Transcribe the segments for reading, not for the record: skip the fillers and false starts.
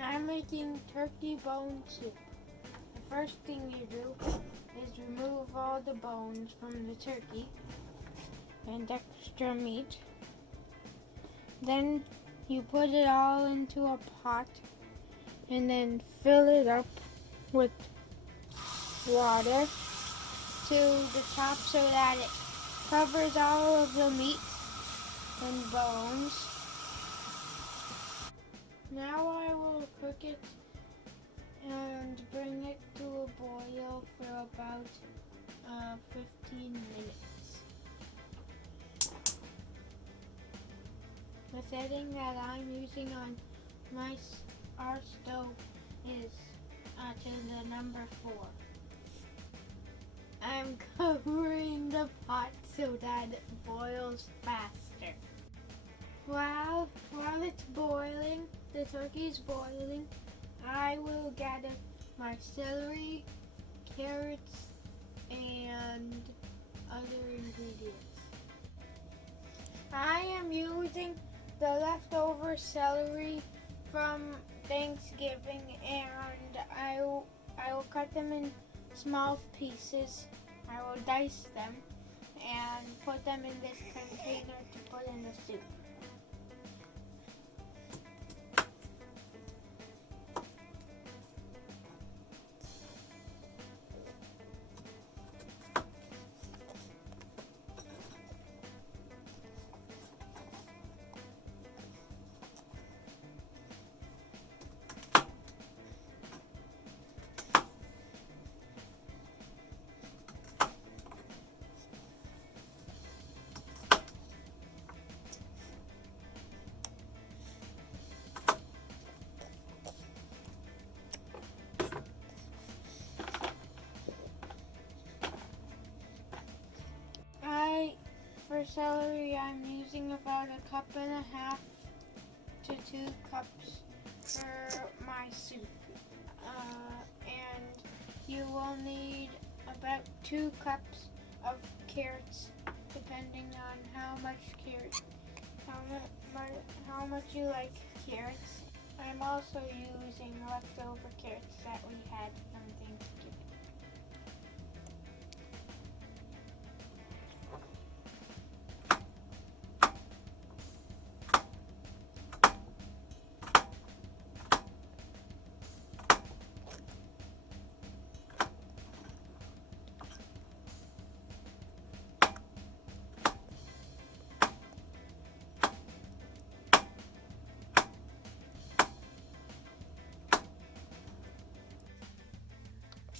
I'm making turkey bone soup. The first thing you do is remove all the bones from the turkey and extra meat. Then you put it all into a pot and then fill it up with water to the top so that it covers all of the meat and bones. Now I will cook it and bring it to a boil for about 15 minutes. The setting that I'm using on our stove is to the number 4. I'm covering the pot so that it boils faster. While it's boiling, the turkey's boiling, I will gather my celery, carrots, and other ingredients. I am using the leftover celery from Thanksgiving, and I will cut them in small pieces. I will dice them and put them in this container to put in the soup. For celery, I'm using about 1.5 cups to 2 cups for my soup. And you will need about 2 cups of carrots, depending on how much you like carrots. I'm also using leftover carrots that we had from Thanksgiving.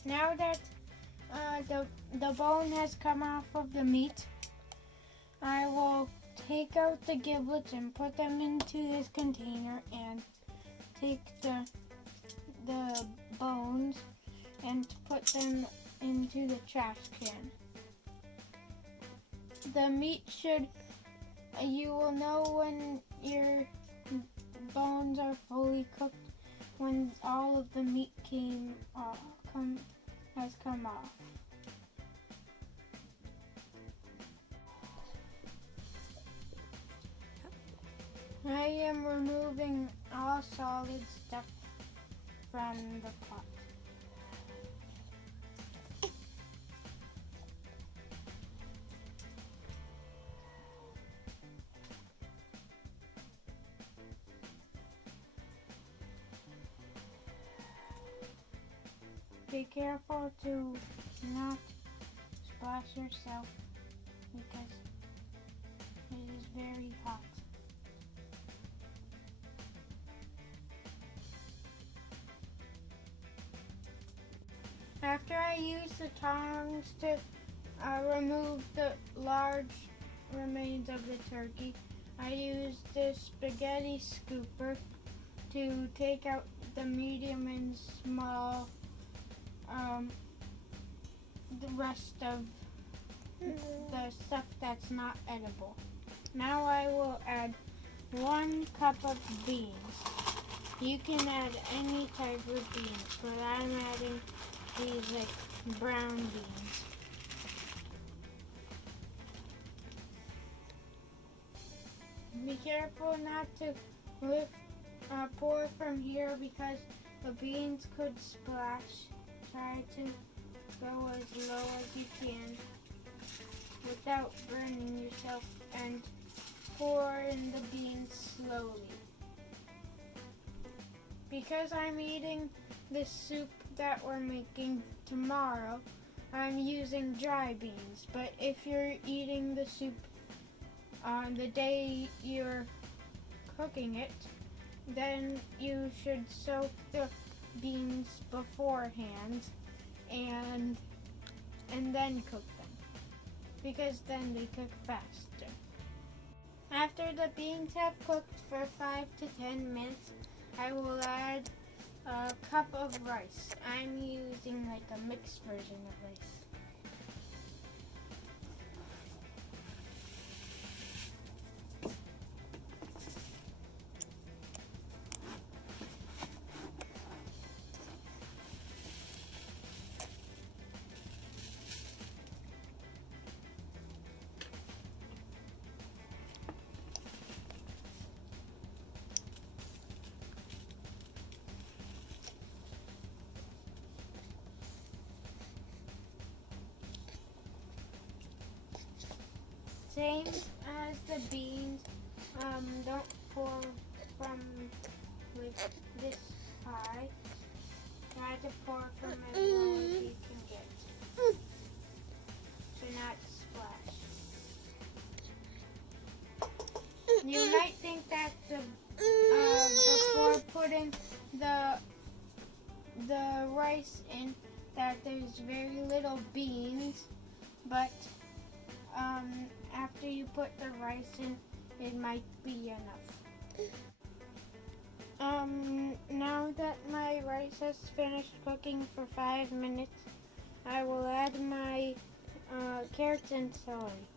Now that the bone has come off of the meat, I will take out the giblets and put them into this container and take the bones and put them into the trash can. The meat you will know when your bones are fully cooked when all of the meat has come off. I am removing all solid stuff from the pot. Be careful to not splash yourself because it is very hot. After I use the tongs to remove the large remains of the turkey, I use this spaghetti scooper to take out the medium and small, the rest of the stuff that's not edible. Now I will add 1 cup of beans. You can add any type of beans, but I'm adding these like brown beans. Be careful not to lift pour from here because the beans could splash. Try to go as low as you can without burning yourself, and pour in the beans slowly. Because I'm eating the soup that we're making tomorrow, I'm using dry beans. But if you're eating the soup on the day you're cooking it, then you should soak the beans beforehand and then cook them, because then they cook faster. After the beans have cooked for 5 to 10 minutes, I will add a cup of rice. I'm using like a mixed version of rice. Same as the beans, don't pour from like this high. Try to pour from as low as you can get, so not splash. You might think that before putting the rice in, that there's very little beans, but after you put the rice in, it might be enough. Now that my rice has finished cooking for 5 minutes, I will add my carrots and celery.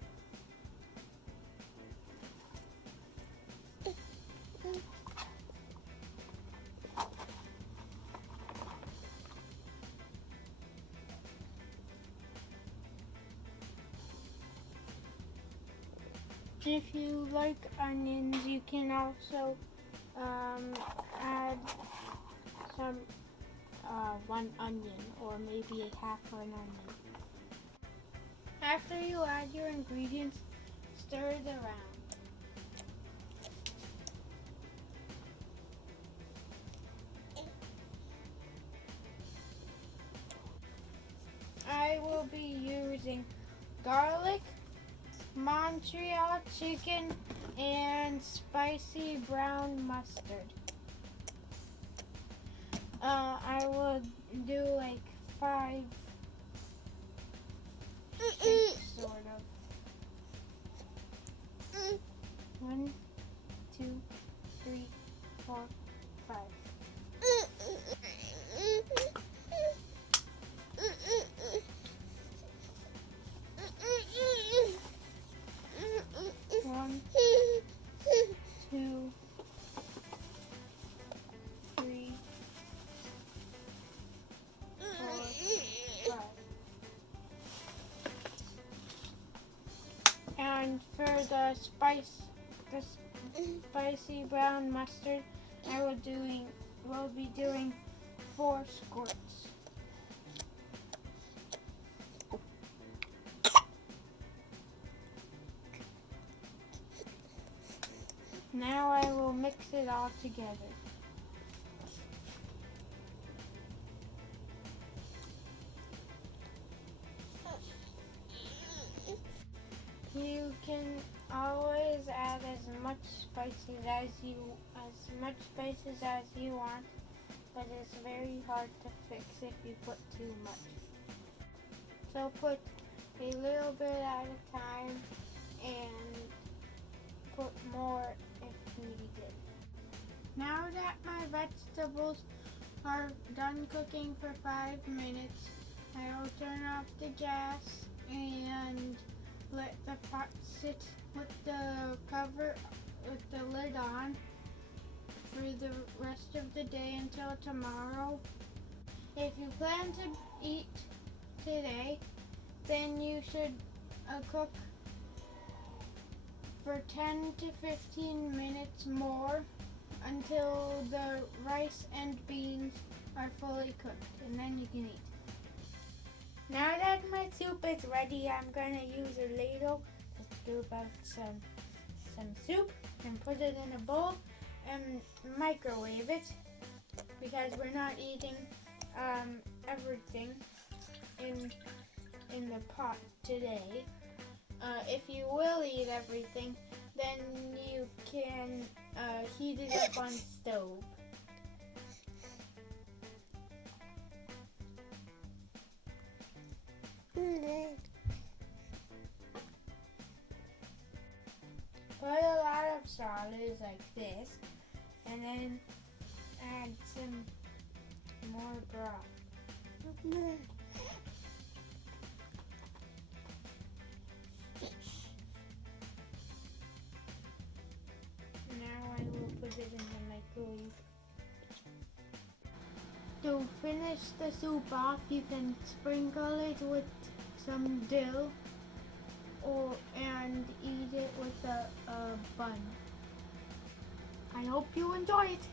If you like onions, you can also add some one onion, or maybe a half an onion. After you add your ingredients, stir it around. I will be using garlic, Montreal chicken, and spicy brown mustard. I would do like 5 shapes, sort of. 1, 2, 3, 4, 5. One, 2, 3, 4, 5. And for the spicy brown mustard, I will be doing 4 squirts. Now I will mix it all together. You can always add as much spices as you want, but it's very hard to fix if you put too much. So put a little bit at a time and put more if needed. Now that my vegetables are done cooking for 5 minutes, I will turn off the gas and let the pot sit with the lid on for the rest of the day until tomorrow. If you plan to eat today, then you should cook for 10 to 15 minutes more until the rice and beans are fully cooked, and then you can eat. Now that my soup is ready, I'm gonna use a ladle to scoop out some soup and put it in a bowl and microwave it, because we're not eating everything in the pot today. If you will eat everything, then you can heat it up on stove. Put a lot of solids like this, and then add some more broth. Now I will put it in the microwave. To finish the soup off, you can sprinkle it with some dill and eat it with a bun. I hope you enjoy it.